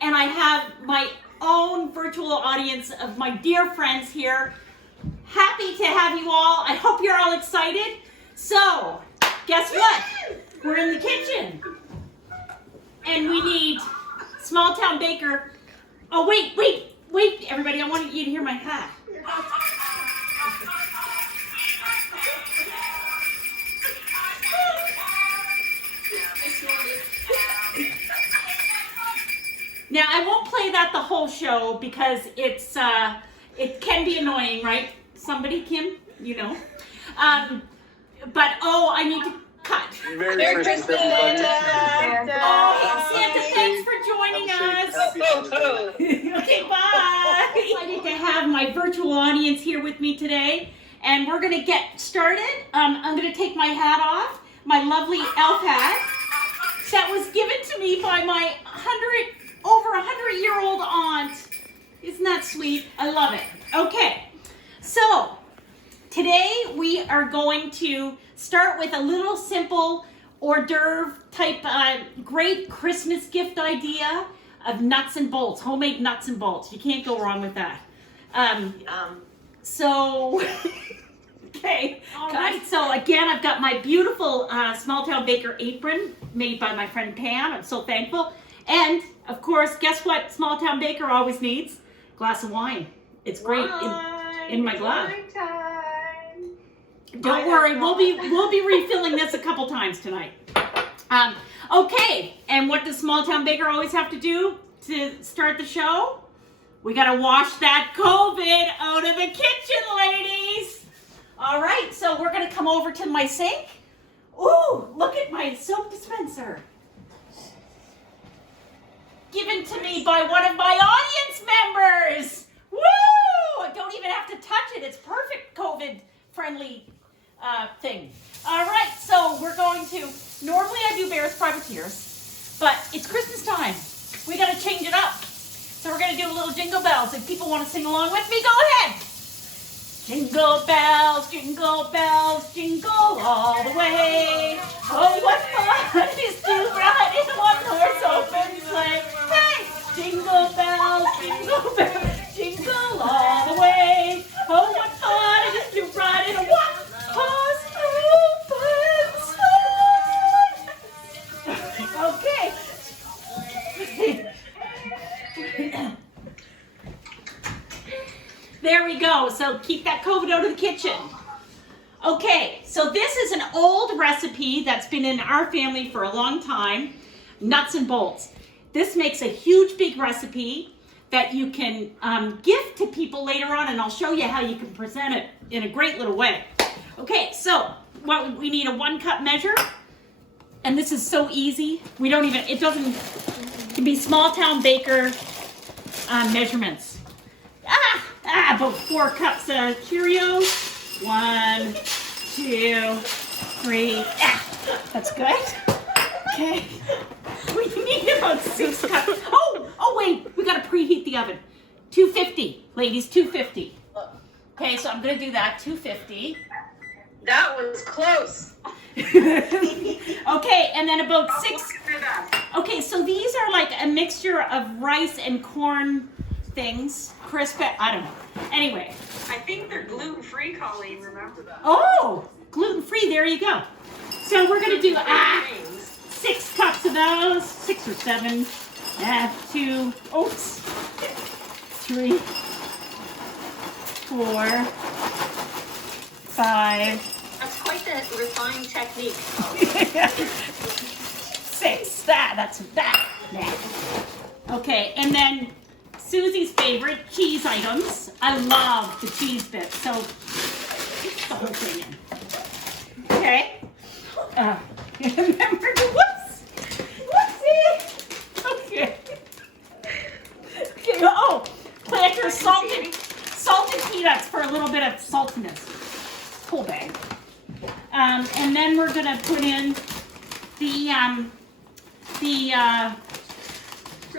and I have my own virtual audience of my dear friends here. Happy to have you all. I hope you're all excited. So, guess what? We're in the kitchen. And we need Small Town Baker. Oh, wait, everybody. I wanted you to hear my hat. Now, I won't play that the whole show because it can be annoying, right? Somebody, Kim, you know. But, I need to cut. Merry Christmas, everybody. Oh, Santa, thanks for joining us. Okay, bye. I'm excited to have my virtual audience here with me today, and we're going to get started. I'm going to take my hat off, my lovely elf hat that was given to me by my over 100-year-old aunt. Isn't that sweet? I love it. Okay, so today we are going to start with a little simple hors d'oeuvre type great Christmas gift idea of nuts and bolts, homemade nuts and bolts. You can't go wrong with that. So, okay, all right. So again, I've got my beautiful Small Town Baker apron made by my friend Pam. I'm so thankful. And of course, guess what Small Town Baker always needs? Glass of wine. It's great in my glass. Don't worry, we'll be refilling this a couple times tonight. Okay, and what does Small Town Baker always have to do to start the show? We gotta wash that COVID out of the kitchen, ladies. All right, so we're gonna come over to my sink. Ooh, look at my soap dispenser. Given to me by one of my audience members. Woo! I don't even have to touch it. It's perfect COVID-friendly thing. All right, so we're going to, normally I do Bears Privateers, but it's Christmas time. We got to change it up. So we're going to do a little jingle bells. If people want to sing along with me, go ahead. Jingle bells, jingle all the way. Oh, what fun it is to ride in one horse open sleigh. Hey, jingle bells, jingle all the way. Oh, what fun it is to ride in a one horse open sleigh. Okay. There we go. So keep that COVID out of the kitchen. Okay, so this is an old recipe that's been in our family for a long time, nuts and bolts. This makes a huge, big recipe that you can gift to people later on, and I'll show you how you can present it in a great little way. Okay, so we need a 1 cup measure, and this is so easy. It can be Small Town Baker measurements. About 4 cups of Cheerios. 1, 2, 3. That's good. Okay. We need about 6 cups. Oh wait, we gotta preheat the oven. 250, ladies, 250. Okay, so I'm gonna do that, 250. That was close. Okay, and then about 6. Okay, so these are like a mixture of rice and corn things. Crisp, I don't know. Anyway. I think they're gluten-free, Colleen, remember that. Oh, gluten-free, there you go. So we're going to do 6 cups of those, 6 or 7, 2, 3, 4, 5. That's quite the refined technique. 6, that's that. Okay, and then Susie's favorite, cheese items. I love the cheese bits, so the whole thing in. Okay. Remember the whoopsie. Okay. Okay. Oh, Planters salted peanuts for a little bit of saltiness. Whole bag. And then we're gonna put in the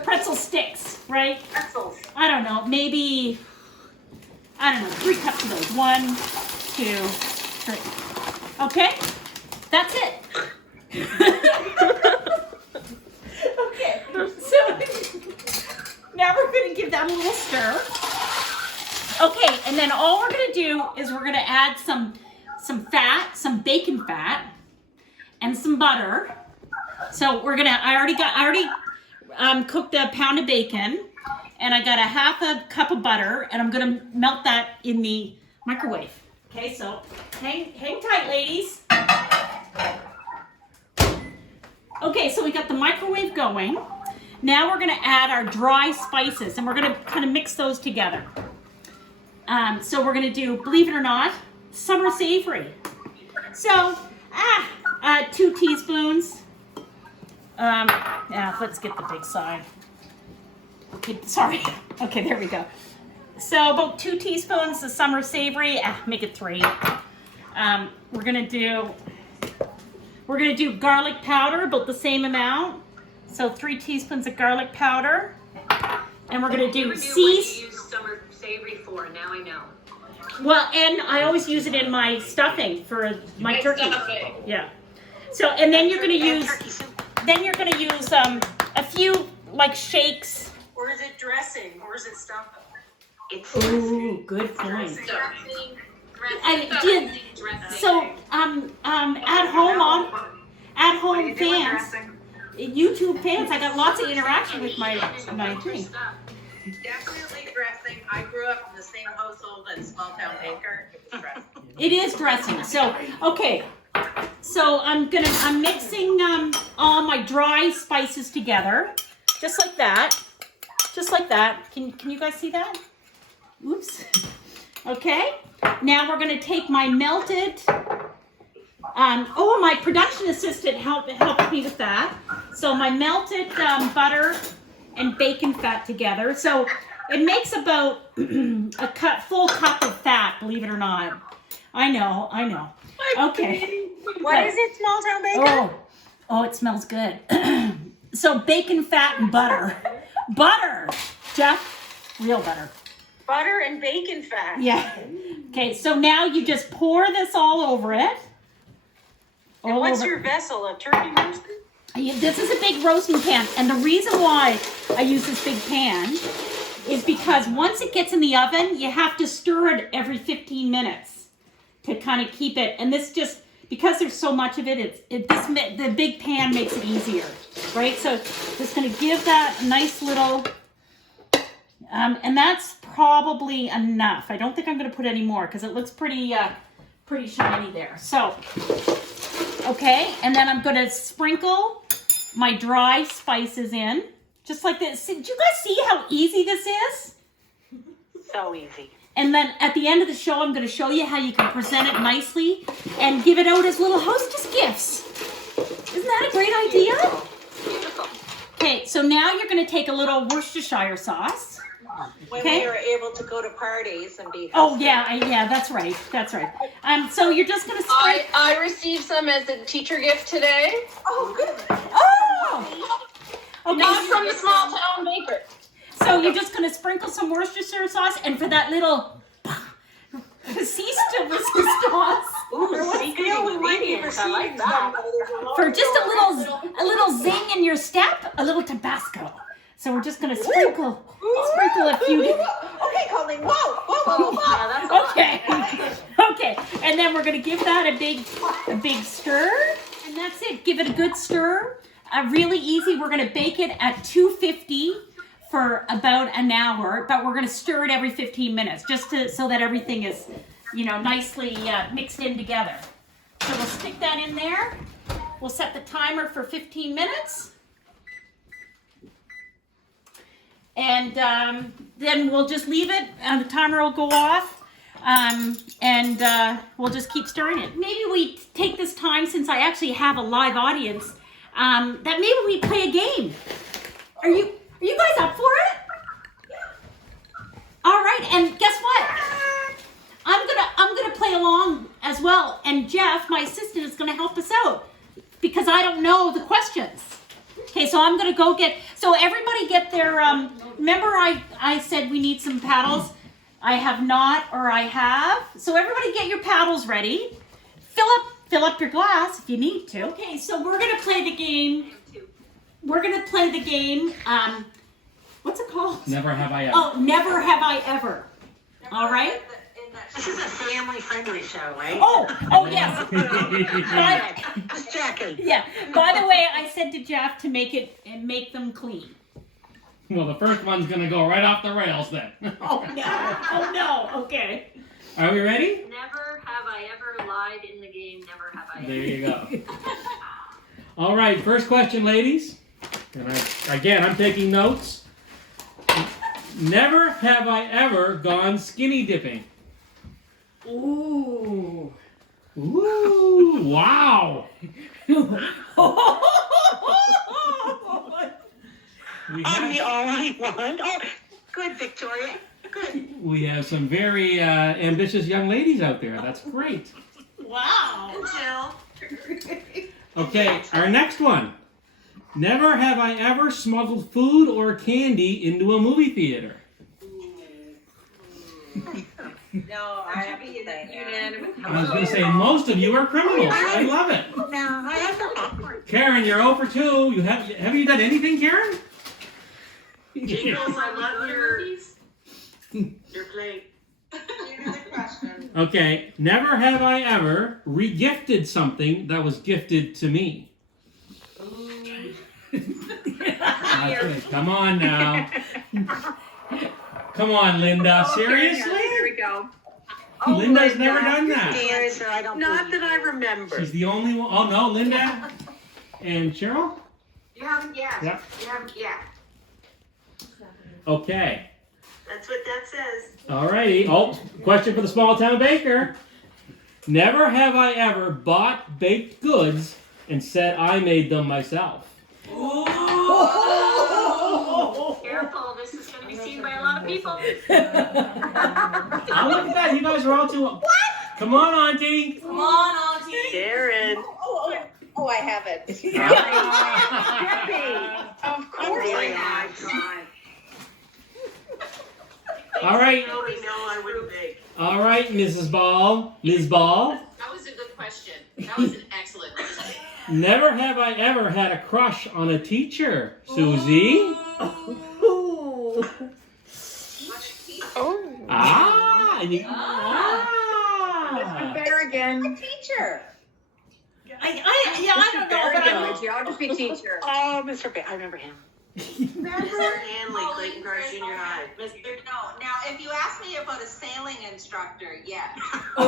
pretzel sticks, right? Pretzels. I don't know, maybe, 3 cups of those. 1, 2, 3. Okay? That's it. Okay. So, gonna give that a little stir. Okay, and then all we're gonna do is we're gonna add some fat, some bacon fat, and some butter. So we're gonna, I already cooked a pound of bacon, and I got a half a cup of butter, and I'm gonna melt that in the microwave. Okay, so hang tight, ladies. Okay, so we got the microwave going. Now we're gonna add our dry spices, and we're gonna kind of mix those together. So we're gonna do, believe it or not, summer savory. So, 2 teaspoons. Yeah, let's get the big side. Okay, sorry. Okay, there we go. So about 2 teaspoons of summer savory. Make it 3. We're gonna do garlic powder, about the same amount. So 3 teaspoons of garlic powder. And we're gonna do What do you use summer savory for? Now I know. Well, and I always use it in my stuffing for my turkey. Stuffing. Yeah. So, and then you're gonna use, turkey soup. a few like shakes. Or is it dressing? Or is it stuffing? It's Ooh, good point. dressing. So, at home fans, YouTube fans, I got lots of interaction with my thing. Definitely dressing. I grew up in the same household as Small Town Baker. It was dressing. It is dressing. So, okay. So I'm mixing all my dry spices together, just like that. Just like that. Can you guys see that? Oops. Okay. Now we're gonna take my melted. My production assistant helped me with that. So my melted butter and bacon fat together. So it makes about full cup of fat, believe it or not. I know. Okay. What is it, Small Town Baker? Oh, it smells good. So bacon fat and butter. Butter, Jeff, real butter. Butter and bacon fat. Yeah. Okay, so now you just pour this all over it. And what's your vessel? A turkey roaster? This is a big roasting pan, and the reason why I use this big pan is because once it gets in the oven, you have to stir it every 15 minutes to kind of keep it. And this just, because there's so much of it, the big pan makes it easier, right? So just going to give that a nice little, and that's probably enough. I don't think I'm going to put any more because it looks pretty shiny there. So, okay, and then I'm going to sprinkle my dry spices in, just like this. Did you guys see how easy this is? So easy. And then at the end of the show, I'm going to show you how you can present it nicely and give it out as little hostess gifts. Isn't that a great idea? Beautiful. Okay, so now you're going to take a little Worcestershire sauce. When Okay. we were able to go to parties and be. Oh, yeah, that's right. So you're just going to sprinkle. I received some as a teacher gift today. Oh, good. Oh! Okay, Not from the Small Town Baker. so you're just going to sprinkle some Worcestershire sauce, and for that little cease to resistance, Ooh, secret we might be ingredients. I like receiving that. for just a little zing in your step, a little Tabasco. So we're just going to sprinkle a few. Okay, Colleen. Whoa. Yeah, that's a lot. Okay, and then we're going to give that a big stir, and that's it. Give it a good stir. Really easy. We're going to bake it at 250 for about an hour, but we're going to stir it every 15 minutes just so that everything is, nicely mixed in together. So we'll stick that in there. We'll set the timer for 15 minutes. And then we'll just leave it, the timer will go off, and we'll just keep stirring it. Maybe we take this time, since I actually have a live audience, that maybe we play a game. Are you guys up for it? All right, and guess what? I'm gonna play along as well, and Jeff, my assistant, is gonna help us out because I don't know the questions. Okay, so I'm gonna go so everybody get their, remember I said we need some paddles? I have not, or I have. So everybody get your paddles ready. Fill up your glass if you need to. Okay, so we're gonna play the game. What's it called? called? Never have I ever. Oh, never have I ever. All right. This is a family-friendly show, right? Oh yes. Just checking. Yeah. By the way, I said to Jeff to make them clean. Well, the first one's gonna go right off the rails then. Oh no. Oh no. Okay. Are we ready? Never have I ever lied in the game. Never have I There you go. All right, first question, ladies. And I'm taking notes. Never have I ever gone skinny dipping. Ooh. Ooh, wow. We I'm the have, only one. Oh, good, Victoria. Good. we have some very ambitious young ladies out there. That's great. Wow. Okay, our next one. Never have I ever smuggled food or candy into a movie theater. No, I have unanimous. I was going to say, most of you are criminals. I love it. No, I have no popcorn. Karen, you're 0 for 2. Have you done anything, Karen? Jingles, I love your plate. Another question. Okay, never have I ever regifted something that was gifted to me. Okay, come on now. Come on, Linda. Seriously? Here we go. Linda's never done that. Answer, I don't Not that I remember. She's the only one. Oh, no, Linda. And Cheryl? You haven't yet. Yep. You haven't yet. Okay. That's what that says. Alrighty. Oh, question for the small town baker. Never have I ever bought baked goods and said I made them myself. Careful, this is going to be seen by a lot of people. Oh, look at that. You guys are all too... What? Come on, Auntie. Come on, Auntie. Darren. Oh, I have it. Of course I have. All right. No, I wouldn't bake. All right, Mrs. Ball. Ms. Ball. That was a good question. That was an excellent question. Never have I ever had a crush on a teacher, Susie. Ah, and you, Better again. Teacher. I don't know, but A geography teacher. Oh, Mr. I remember him. Mr. Hanley, Clayton Park Junior High. No, now if you ask me about a sailing instructor, yes. that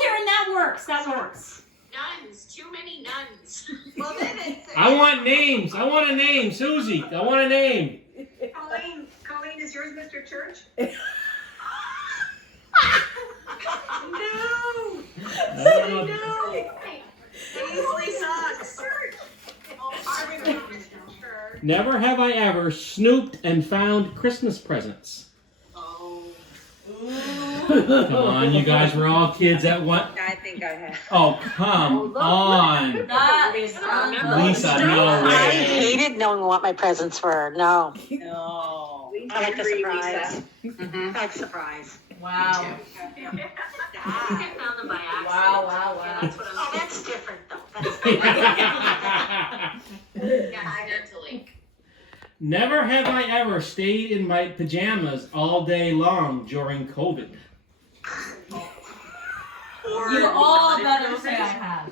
Karen, that works. That works. Nuns. Too many nuns. Well, then it's. I want names. I want a name, Susie. I want a name. Colleen, is yours Mr. Church? No. Paisley Socks. I remember Mr. Church. Never have I ever snooped and found Christmas presents. Come on, you guys were all kids at one. I think I have. Oh, come on. That is Lisa, no I way. hated knowing what my presents were. No. No. I like the surprise. I like surprise. Wow. I found them by accident. Wow. Yeah, that's what Oh, I'm saying. that's different though. Accidentally. Never have I ever stayed in my pajamas all day long during COVID. You all better say I have.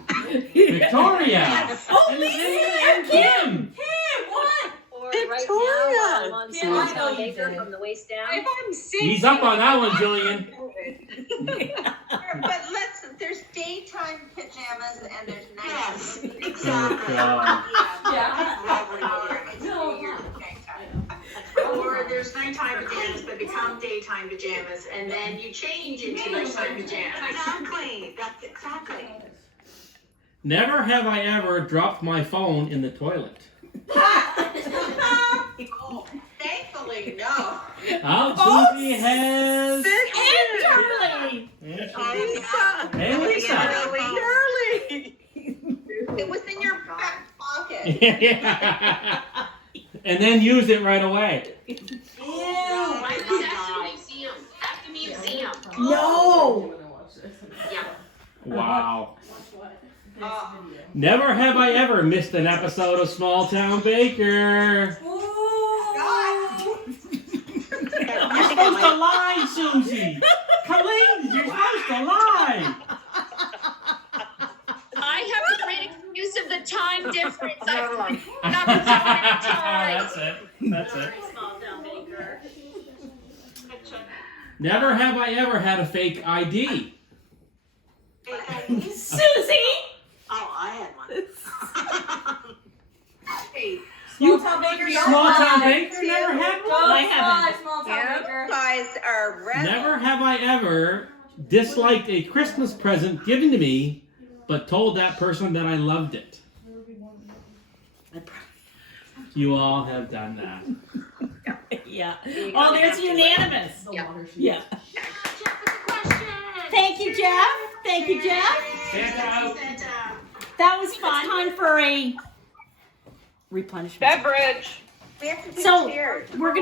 Victoria! Oh, Lisa and Kim! What? Or Victoria! right now, I'm on Yeah, I know small you baker did. from the waist down. I'm sick. He's up on that one, Julian. But there's daytime pajamas and there's Yes, night. exactly. Or there's nighttime pajamas but become daytime pajamas, and then you change into nighttime pajamas. Exactly. That's exactly. Never have I ever dropped my phone in the toilet. Oh, thankfully, no. Oh, Susie has... And Charlie. Hey, Lisa. It was in your back pocket. And then used it right away. Right, it's at the museum. No. Yeah. Wow. Oh, Never have I ever missed an episode of Small Town Baker. Ooh. supposed to lie, Susie. Colleen, you're supposed to lie. I have to make use of the time difference. I'm not the time. That's it. That's it. Small town baker. Never have I ever had a fake ID. Susie! Oh, I had one. Hey, You Small town baker. small town baker never had one? I haven't. Small town baker. Guys are red. Never have I ever disliked a Christmas present given to me, but told that person that I loved it. You all have done that. Yeah. Oh, there's unanimous. Yeah. Thank you, Jeff. Thank you, Jeff. Santa out. That was fun. Time for a replenishment. Beverage. We have to do So cheers. we're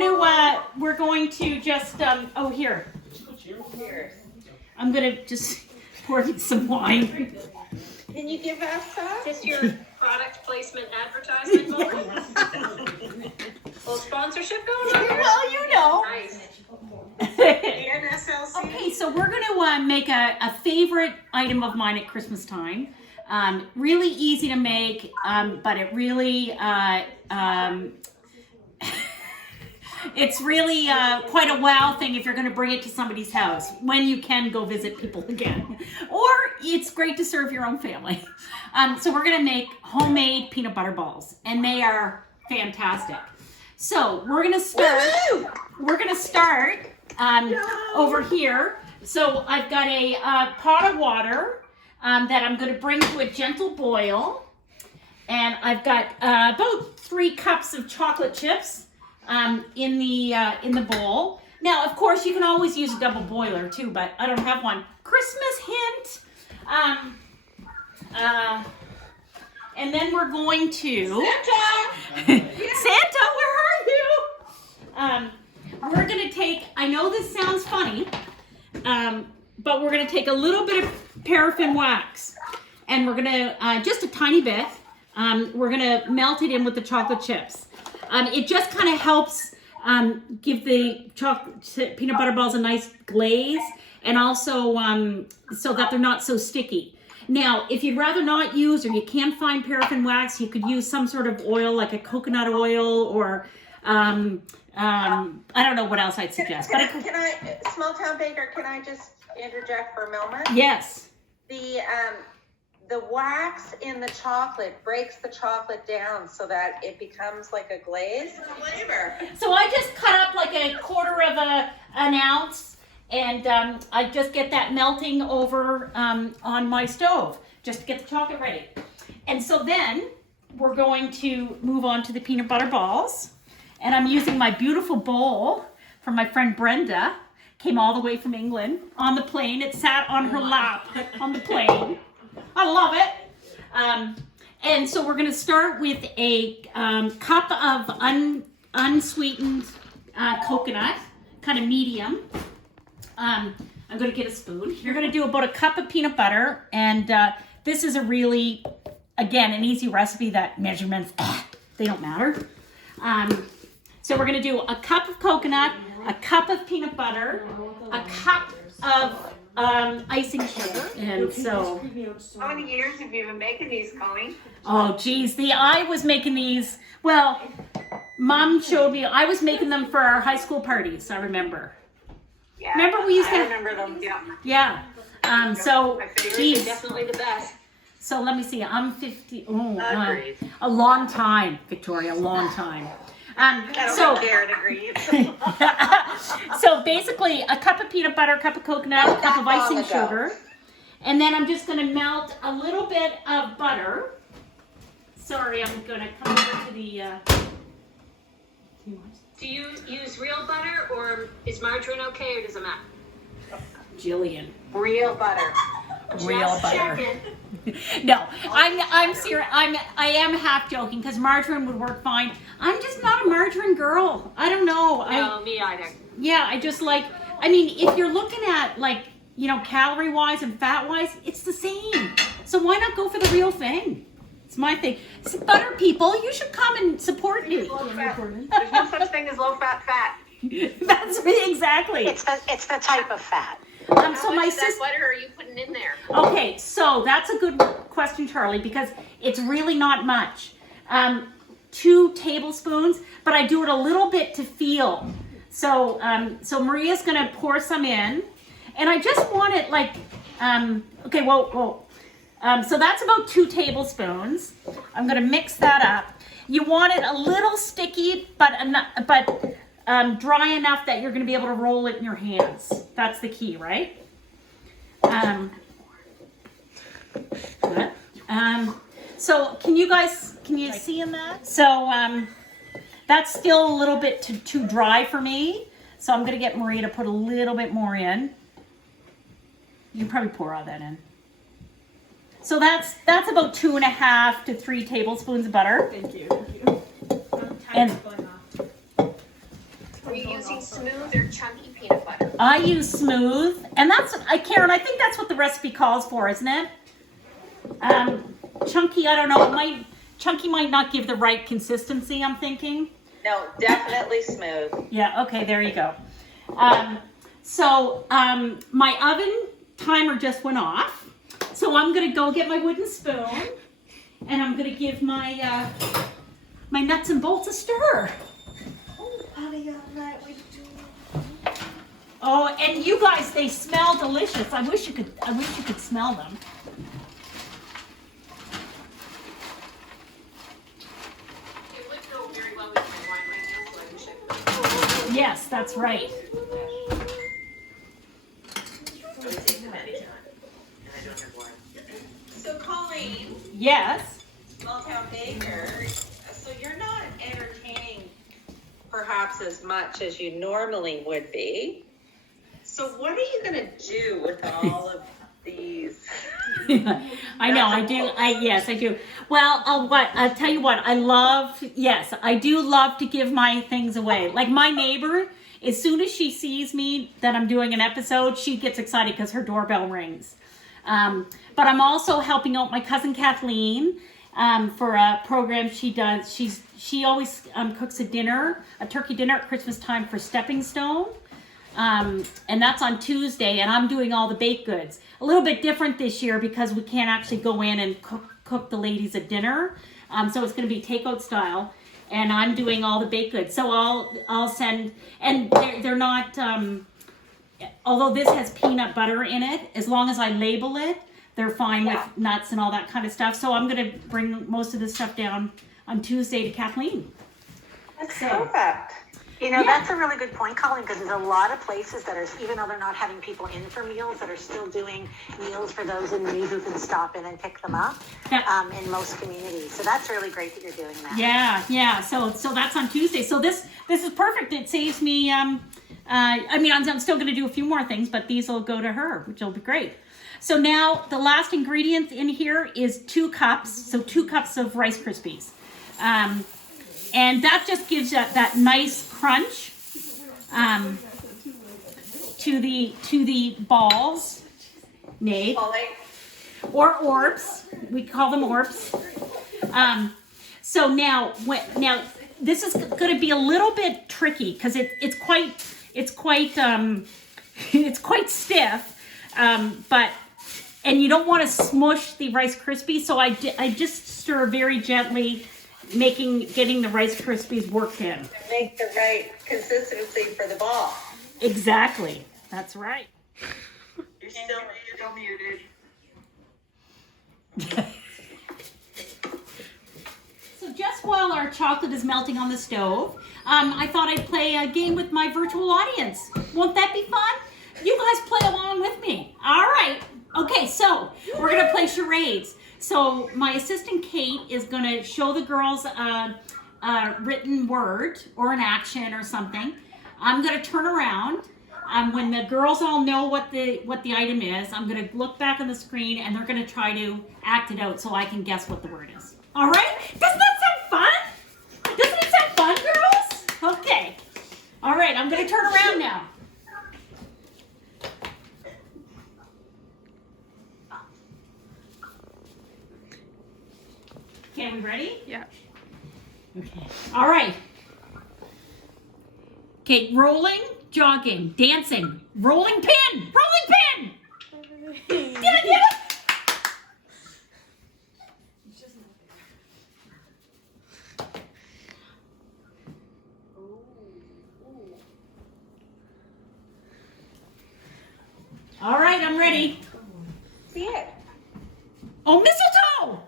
going to just oh here. Cheers. I'm gonna just pour me some wine. Can you give us some? Is this your product placement advertisement moment? Little sponsorship going on here? Well, you know. Nice. NSLC. Okay, so we're going to make a favorite item of mine at Christmas time. Really easy to make, but it really it's really quite a wow thing if you're going to bring it to somebody's house when you can go visit people again. Or it's great to serve your own family. So we're going to make homemade peanut butter balls, and they are fantastic. So we're going to start. We're going to start over here. So I've got a pot of water that I'm going to bring to a gentle boil, and I've got about 3 cups of chocolate chips in the bowl. Now, of course, you can always use a double boiler too, but I don't have one. Christmas hint. And then we're going to Santa, where are you? We're going to take, I know this sounds funny, but we're going to take a little bit of paraffin wax, and we're going to, just a tiny bit, we're going to melt it in with the chocolate chips. It just kind of helps give the peanut butter balls a nice glaze, and also so that they're not so sticky. Now, if you'd rather not use, or you can't find paraffin wax, you could use some sort of oil, like a coconut oil, or I don't know what else I'd suggest. Can I, small town baker, can I just interject for a moment? Yes. The wax in the chocolate breaks the chocolate down so that it becomes like a glaze flavor. So I just cut up like a quarter of an ounce, and I just get that melting over on my stove just to get the chocolate ready. And so then we're going to move on to the peanut butter balls. And I'm using my beautiful bowl from my friend Brenda. Came all the way from England on the plane. It sat on her lap on the plane. I love it. And so we're going to start with a cup of unsweetened coconut, kind of medium. I'm going to get a spoon. You're going to do about a cup of peanut butter. And this is a really, again, an easy recipe that measurements, they don't matter. So we're going to do a cup of coconut, a cup of peanut butter, a cup of icing sugar. And so, How many years have you been making these, Colleen? oh geez, I was making these, well, Mom showed me, I was making them for our high school parties, I remember. Yeah. Remember we used to, I remember them, yeah. yeah. So, My favorite. geez. Definitely the best. So let me see, I'm 50, Agreed. a long time, Victoria, a long time. I don't dare to agree. So basically a cup of peanut butter, a cup of coconut, a cup of icing sugar. And then I'm just gonna melt a little bit of butter. Sorry, I'm gonna come over to the, Do you use real butter, or is margarine okay, or does it matter? Jillian. Real butter. Real butter. No, I'm serious. I am half joking because margarine would work fine. I'm just not a margarine girl. I don't know. No, me either. Yeah, I just like, I mean, if you're looking at like, you know, calorie wise and fat wise, it's the same. So why not go for the real thing? It's my thing. So butter people, you should come and support me. There's no such thing as low fat fat. That's me exactly. It's the type of fat. So How my much of that sister. butter are you putting in there? Okay, so that's a good question, Charlie, because it's really not much. 2 tablespoons, but I do it a little bit to feel. So Maria's gonna pour some in, and I just want it like, okay, whoa. So that's about 2 tablespoons. I'm gonna mix that up. You want it a little sticky, but dry enough that you're gonna be able to roll it in your hands. That's the key, right? What? So can you see in that? So that's still a little bit too dry for me. So I'm gonna get Maria to put a little bit more in. You can probably pour all that in. So that's about 2.5 to 3 tablespoons of butter. Thank you. And Are you using smooth or chunky peanut butter? I use smooth, and Karen, I think that's what the recipe calls for, isn't it? Chunky, I don't know. Chunky might not give the right consistency, I'm thinking. No, definitely smooth. Yeah, okay, there you go. My oven timer just went off. So I'm gonna go get my wooden spoon, and I'm gonna give my my nuts and bolts a stir. Oh, and you guys, they smell delicious. I wish you could smell them. It would go very well with my wine right now, so I wish I could. Yes, that's right. So Colleen, Yes. small town baker, so you're not entertaining perhaps as much as you normally would be. So what are you gonna do with all of these? I know, I do. Yes, I do. Well, I'll tell you what, I do love to give my things away. Like my neighbor, as soon as she sees me that I'm doing an episode, she gets excited because her doorbell rings. But I'm also helping out my cousin Kathleen for a program she does. She always cooks a turkey dinner at Christmas time for Stepping Stone. And that's on Tuesday, and I'm doing all the baked goods. A little bit different this year because we can't actually go in and cook the ladies a dinner. So it's going to be takeout style, and I'm doing all the baked goods. So I'll send, and they're not, although this has peanut butter in it, as long as I label it, they're fine with nuts and all that kind of stuff. So I'm going to bring most of this stuff down on Tuesday to Kathleen. That's perfect. You know, that's a really good point, Colleen, because there's a lot of places that are, even though they're not having people in for meals, that are still doing meals for those in need who can stop in and pick them up in most communities. So that's really great that you're doing that. Yeah. So that's on Tuesday. So this is perfect. It saves me, I'm still going to do a few more things, but these will go to her, which will be great. So now the last ingredient in here is 2 cups. So 2 cups of Rice Krispies. And that just gives that nice crunch to the balls, Nate, or orbs. We call them orbs. So now this is going to be a little bit tricky because it's quite stiff, and you don't want to smush the Rice Krispies. So I just stir very gently, getting the Rice Krispies worked in. Make the right consistency for the ball. Exactly. That's right. You're still muted. So just while our chocolate is melting on the stove, I thought I'd play a game with my virtual audience. Won't that be fun? You guys play along with me. All right. Okay, so we're going to play charades. So my assistant Kate is going to show the girls a written word or an action or something. I'm going to turn around. When the girls all know what the item is, I'm going to look back on the screen and they're going to try to act it out so I can guess what the word is. All right? Doesn't that sound fun? Doesn't it sound fun, girls? Okay. All right, I'm going to turn around now. Okay, we ready? Yeah. Okay. All right. Okay, rolling, jogging, dancing, rolling pin, rolling pin. Did I get it? All right, I'm ready. See it. Oh, mistletoe!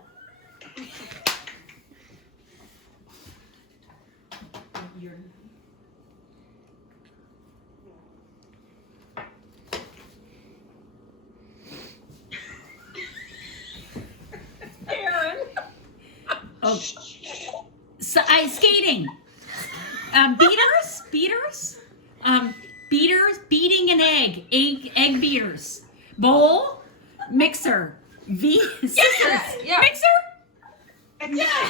Aaron. Oh, so, skating. Beaters. Beating an egg. Egg beaters. Bowl, mixer, scissors, Yeah. mixer. Yeah.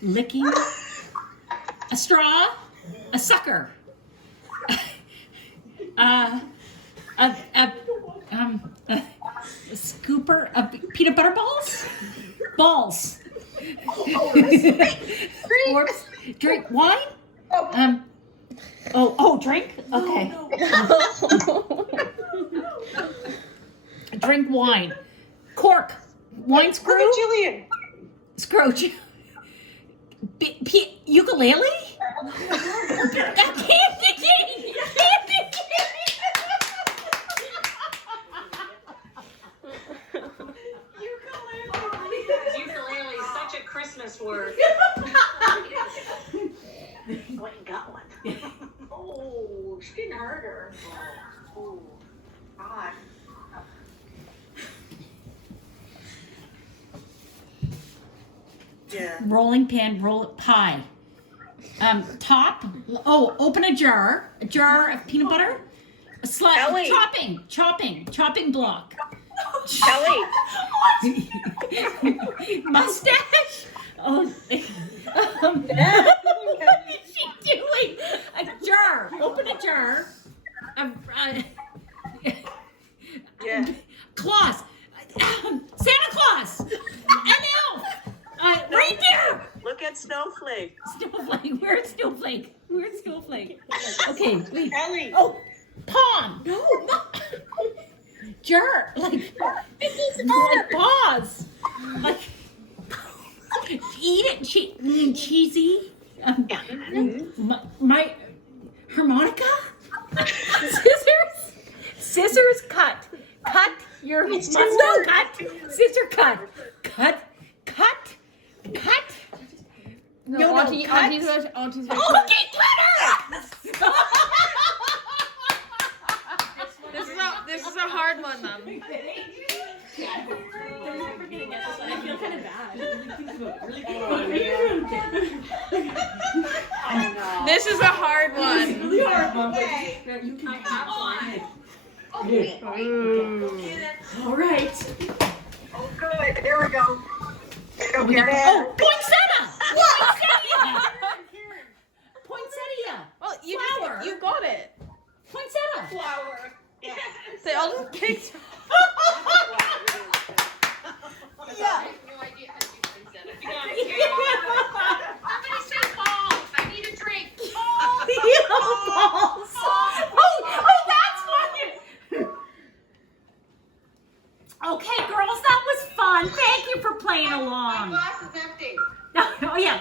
Licking, a straw, a sucker, a scooper, peanut butter balls, Orbs. Drink wine. Drink. Okay. Drink wine. Cork. Wine screw. Jillian. Scrooge. Ukulele? That can't be Jane! Can't be Ukulele is such a Christmas word. Well, you got one. Oh, it's getting harder. Oh, God. Yeah. Rolling pin, pie. Top. Oh, open a jar of peanut butter. Ellie. Chopping block. Kelly. Mustache. Oh, what is she doing? A jar. Open a jar. Yeah. Claus. Santa Claus. An elf. Reindeer. Look at Snowflake. Snowflake. Where's Snowflake? Okay, wait. Ellie. Oh, palm. No. Jar. Like paws. Like eat it. Cheesy. My harmonica. Scissors. Cut your muscle. Scissor cut. No, Auntie's cut. Auntie's Okay, glitter. This is a hard one, Mom. I feel kind of bad. This is a hard one. Really hard, Mom. All right. Oh, good. Here we go. Oh, poinsettia. Poinsettia. Well, Flower. you got it. Poinsettia. Flower. Yes. They all just picked. I have no idea how to do poinsettia. Somebody say balls. I need a drink. Balls. Oh, that's funny. Okay, girls, that was fun. Thank you for playing My along. glass is empty. Oh, yeah.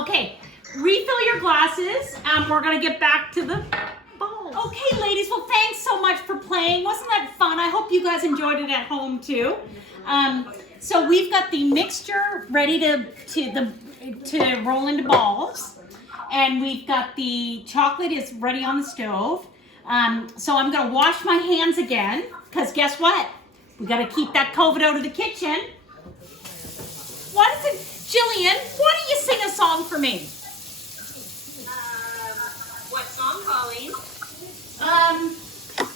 Okay, refill your glasses. We're going to get back to the balls. Okay, ladies, well, thanks so much for playing. Wasn't that fun? I hope you guys enjoyed it at home, too. So we've got the mixture ready to roll into balls. And we've got the chocolate is ready on the stove. So I'm going to wash my hands again, because guess what? We got to keep that COVID out of the kitchen. What is it? Jillian, why don't you sing a song for me? What song, Colleen?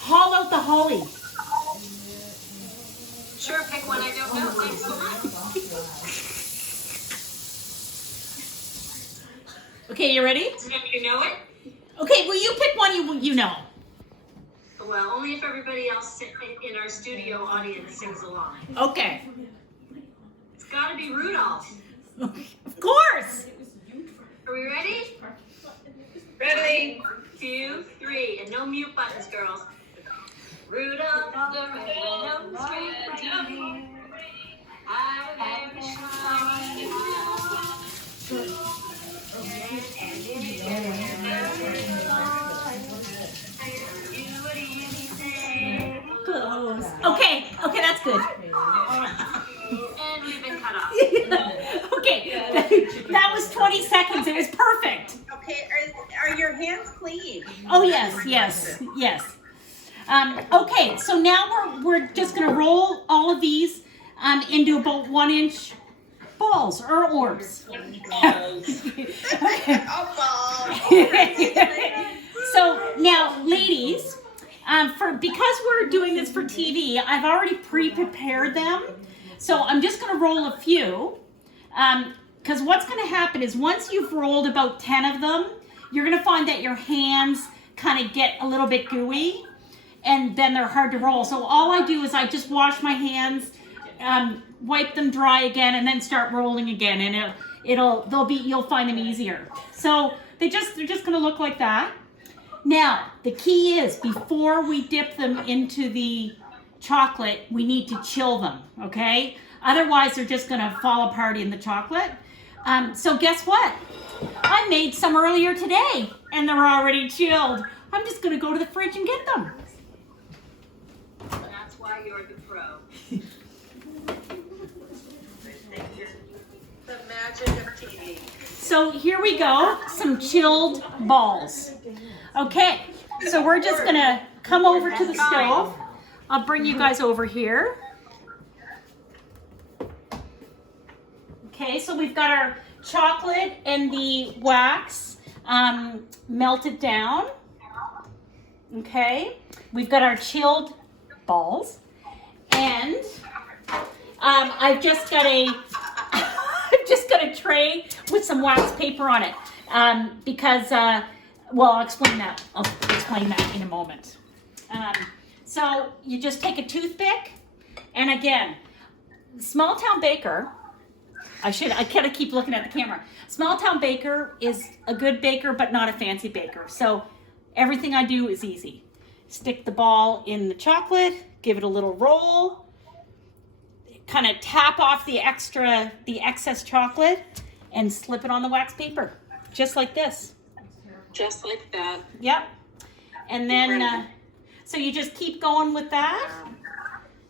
Haul out the holly. Sure, pick one I don't know. Thanks so much. Okay, you ready? You know it? Okay, well you pick one you know. Well, only if everybody else in our studio audience sings along. Okay. It's gotta be Rudolph. Of course. Are we ready? Ready? 1, 2, 3, and no mute buttons, girls. Rudolph the red-nosed reindeer had a very shiny Close. Okay, that's good. and we've been cut off. Okay, that was 20 seconds. It was perfect. Okay, are your hands clean? Oh yes. Okay, so now we're just gonna roll all of these into about 1-inch balls or orbs. So now, ladies, because we're doing this for TV, I've already pre-prepared them. So I'm just gonna roll a few. Because what's gonna happen is once you've rolled about 10 of them, you're gonna find that your hands kind of get a little bit gooey, and then they're hard to roll. So all I do is I just wash my hands, wipe them dry again, and then start rolling again, and you'll find them easier. So they're just gonna look like that. Now the key is before we dip them into the chocolate, we need to chill them. Okay, otherwise they're just gonna fall apart in the chocolate. So guess what? I made some earlier today, and they're already chilled. I'm just gonna go to the fridge and get them. That's why you're the pro. The magic of TV. So here we go, some chilled balls. Okay, so we're just gonna come over to the stove. I'll bring you guys over here. Okay, so we've got our chocolate and the wax melted down. Okay, we've got our chilled balls, and I've just got a tray with some wax paper on it because well, I'll explain that. In a moment. So you just take a toothpick, and again, Small Town Baker. I gotta keep looking at the camera. Small Town Baker is a good baker, but not a fancy baker. So everything I do is easy. Stick the ball in the chocolate, give it a little roll, kind of tap off the excess chocolate, and slip it on the wax paper, just like this. Just like that. Yep. And then, so you just keep going with that.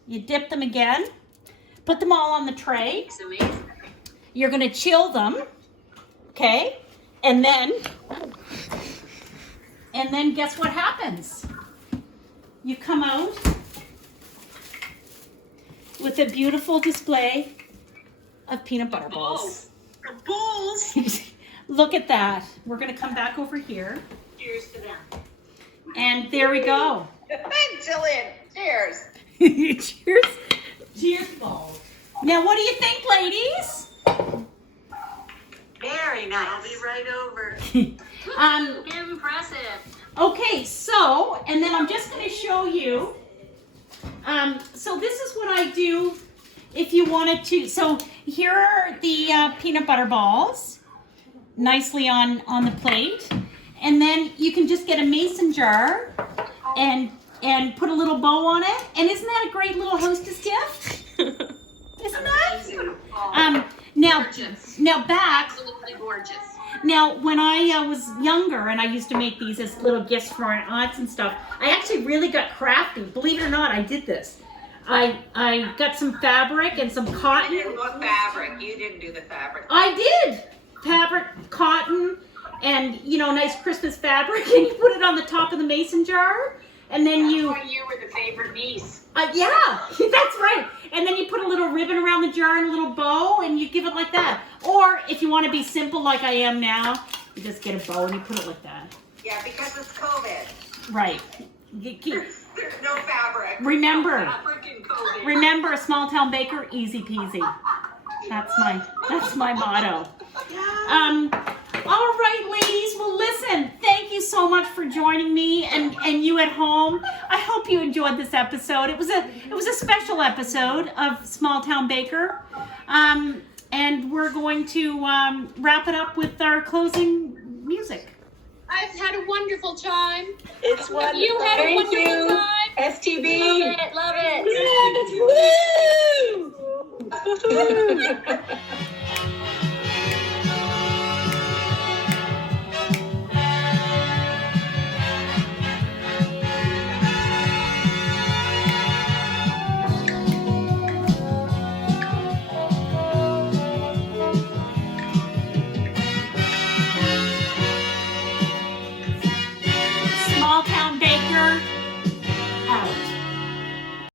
You dip them again, put them all on the tray. It's amazing. You're gonna chill them, okay? And then guess what happens? You come out with a beautiful display of peanut butter balls. Balls. Look at that. We're gonna come back over here. Cheers to them. And there we go. Jillian, cheers. Cheers. Cheers, balls. Now what do you think, ladies? Very nice. I'll be right over. Impressive. Okay, so, and then I'm just going to show you. So this is what I do if you wanted to. So here are the peanut butter balls, nicely on the plate. And then you can just get a mason jar and put a little bow on it. And isn't that a great little hostess gift? Isn't that? Now back. Absolutely gorgeous. Now, when I was younger and I used to make these as little gifts for our aunts and stuff, I actually really got crafty. Believe it or not, I did this. I got some fabric and some cotton. What fabric? You didn't do the fabric. I did. Fabric, cotton, and, nice Christmas fabric. And you put it on the top of the mason jar. And then You were the favorite niece. Yeah, that's right. And then you put a little ribbon around the jar and a little bow, and you give it like that. Or if you want to be simple like I am now, you just get a bow and you put it like that. Yeah, because it's COVID. Right. There's no fabric. Remember, Freaking COVID. remember, a small town baker, easy peasy. That's my motto. All right, so much for joining me, and you at home. I hope you enjoyed this episode. It was a special episode of Small Town Baker, and we're going to wrap it up with our closing music. I've had a wonderful time. It's wonderful. You had a Thank wonderful you. time. STB. Love it. Love it. Yes. Woo.